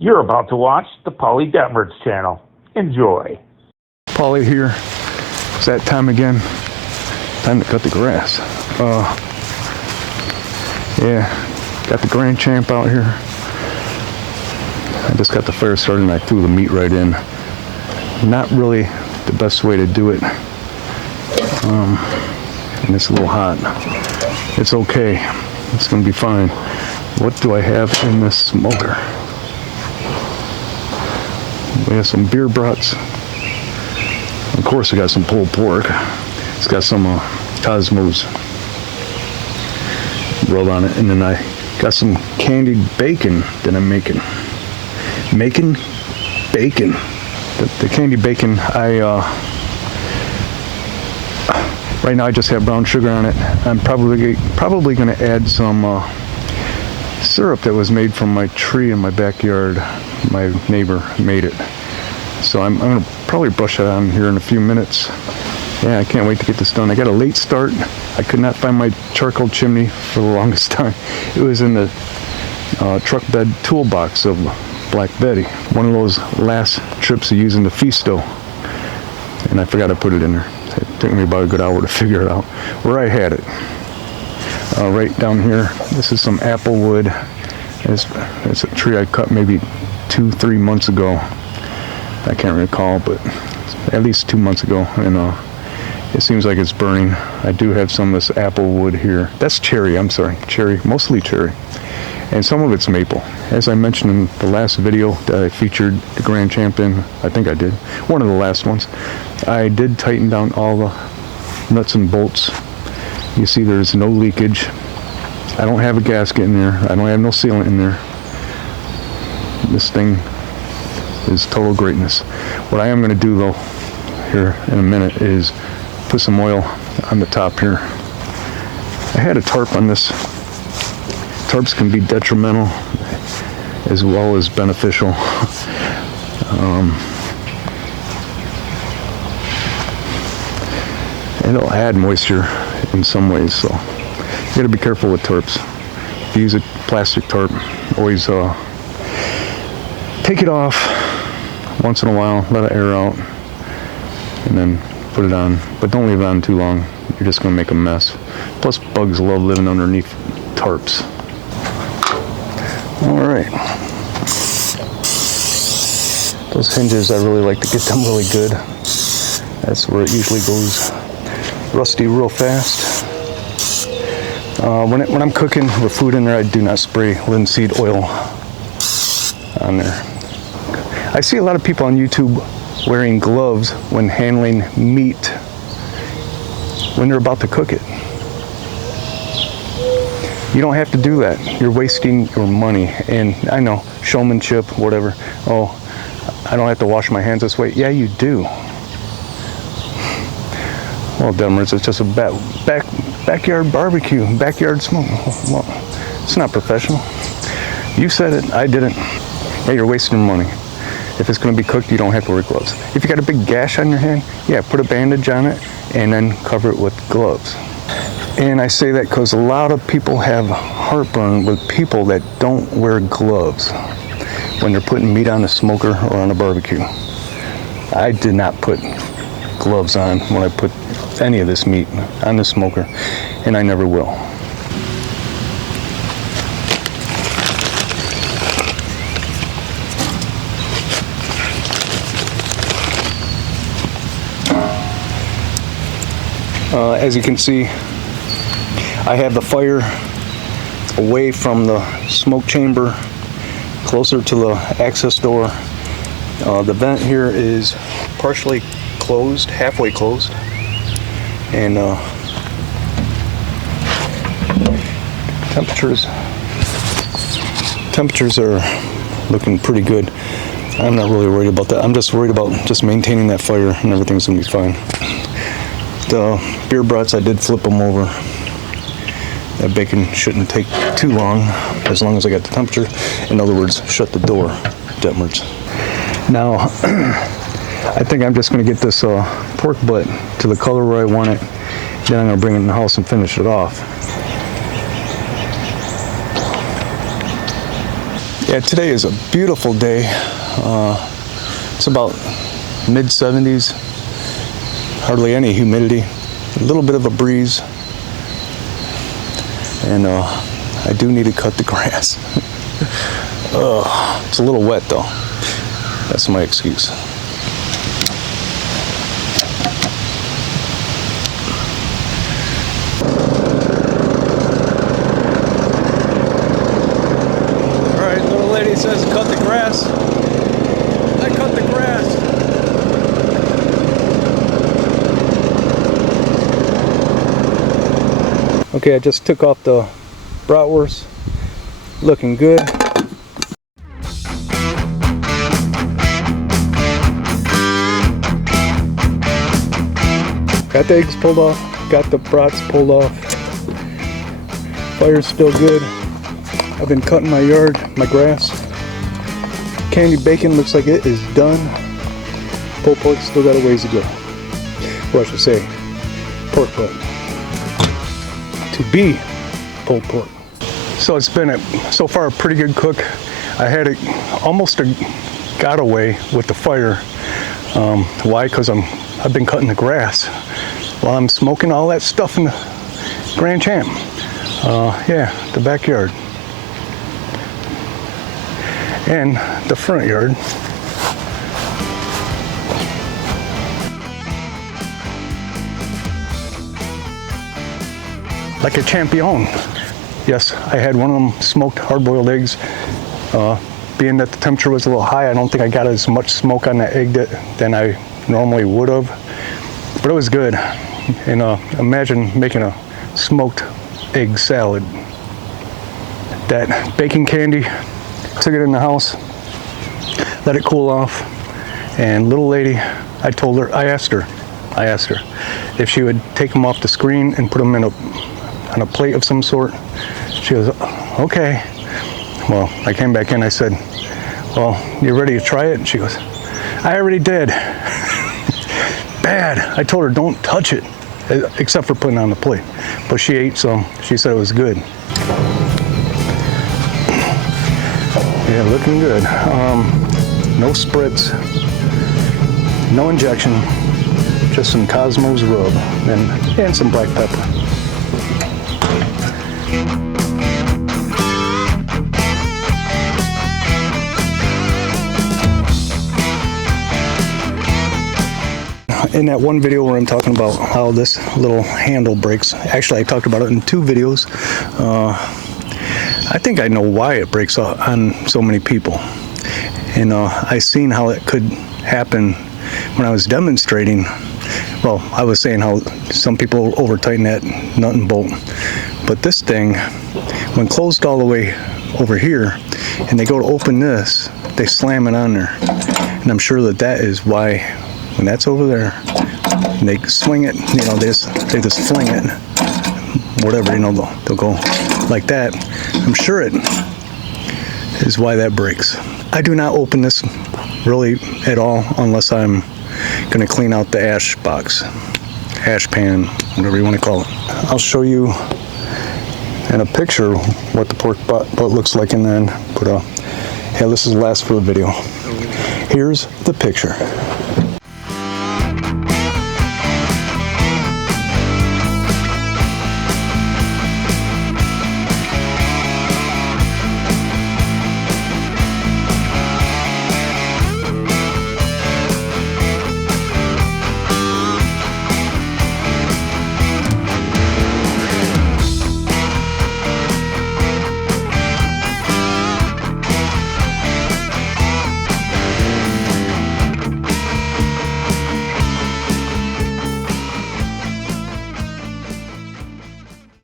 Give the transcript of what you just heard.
You're about to watch the Paulie Detmers channel. Enjoy. Paulie here. It's that time again. Time to cut the grass. Yeah, got the Grand Champ out here. I just got the fire started and I threw the meat right in. Not really the best way to do it. And it's a little hot. It's okay. It's gonna be fine. What do I have in this smoker? We have some beer brats. Of course, we got some pulled pork. It's got some Cosmos rolled on it, and then I got some candied bacon that I'm making. Making bacon. The candied bacon, right now I just have brown sugar on it. I'm probably going to add some syrup that was made from my tree in my backyard. My neighbor made it. So I'm going to probably brush it on here in a few minutes. Yeah, I can't wait to get this done. I got a late start. I could not find my charcoal chimney for the longest time. It was in the truck bed toolbox of Black Betty. One of those last trips of using the Fisto. And I forgot to put it in there. It took me about a good hour to figure it out where I had it. Right down here, this is some apple wood. It's a tree I cut maybe 2-3 months ago. I can't recall, but at least 2 months ago, and it seems like it's burning. I do have some of this apple wood here. That's cherry, I'm sorry, cherry, mostly cherry. And some of it's maple. As I mentioned in the last video that I featured the Grand Champ in, I think I did, one of the last ones, I did tighten down all the nuts and bolts. You see there's no leakage. I don't have a gasket in there. I don't have no sealant in there. This thing is total greatness. What I am going to do though, here in a minute, is put some oil on the top here. I had a tarp on this. Tarps can be detrimental as well as beneficial. It'll add moisture in some ways, so you gotta be careful with tarps. If you use a plastic tarp, always take it off once in a while, let it air out, and then put it on. But don't leave it on too long. You're just gonna make a mess. Plus, bugs love living underneath tarps. All right. Those hinges, I really like to get them really good. That's where it usually goes rusty real fast. When I'm cooking with food in there, I do not spray linseed oil on there. I see a lot of people on YouTube wearing gloves when handling meat when they're about to cook it. You don't have to do that. You're wasting your money. And I know, showmanship, whatever. Oh, I don't have to wash my hands this way. Yeah, you do. Well, Detmers, it's just a backyard barbecue, backyard smoke. Well, it's not professional. You said it, I didn't. Yeah, you're wasting your money. If it's going to be cooked, you don't have to wear gloves. If you got a big gash on your hand, yeah, put a bandage on it and then cover it with gloves. And I say that because a lot of people have heartburn with people that don't wear gloves when they're putting meat on a smoker or on a barbecue. I did not put gloves on when I put any of this meat on the smoker, and I never will. As you can see, I have the fire away from the smoke chamber, closer to the access door. The vent here is partially closed, halfway closed, and temperatures are looking pretty good. I'm not really worried about that. I'm just worried about just maintaining that fire, and everything's gonna be fine. The beer brats, I did flip them over. That bacon shouldn't take too long as I got the temperature. In other words, shut the door, Detmers. Now, I think I'm just going to get this pork butt to the color where I want it. Then I'm going to bring it in the house and finish it off. Yeah, today is a beautiful day. It's about mid-70s, hardly any humidity, a little bit of a breeze, and I do need to cut the grass. It's a little wet though. That's my excuse. Says cut the grass. I cut the grass. Okay, I just took off the bratwurst. Looking good. Got the eggs pulled off. Got the brats pulled off. Fire's still good. I've been cutting my yard, my grass. Candy bacon looks like it is done. Pulled pork still got a ways to go. Or I should say, pork butt. To be pulled pork. So it's been so far a pretty good cook. I had almost got away with the fire. Why? Because I've been cutting the grass while I'm smoking all that stuff in the Grand Champ. Yeah, the backyard. And the front yard. Like a champion. Yes, I had one of them smoked hard-boiled eggs. Being that the temperature was a little high, I don't think I got as much smoke on that egg than I normally would have. But it was good. And imagine making a smoked egg salad. That baking candy, took it in the house, let it cool off, and little lady, I asked her if she would take them off the screen and put them on a plate of some sort. She goes, okay. Well, I came back in, I said, well, you ready to try it? And she goes, I already did. Bad. I told her don't touch it, except for putting it on the plate. But she ate some, she said it was good. Yeah, looking good. No spritz, no injection, just some Cosmos rub and some black pepper. In that one video where I'm talking about how this little handle breaks, actually I talked about it in 2 videos. I think I know why it breaks on so many people. And I seen how it could happen when I was demonstrating. Well, I was saying how some people over tighten that nut and bolt. But this thing, when closed all the way over here, and they go to open this, they slam it on there. And I'm sure that is why, when that's over there, and they swing it, you know, they just fling it. Whatever, you know, they'll go like that. I'm sure it is why that breaks. I do not open this really at all unless I'm going to clean out the ash box, ash pan, whatever you want to call it. I'll show you in a picture what the pork butt looks like in the end, but yeah, this is the last for the video. Here's the picture.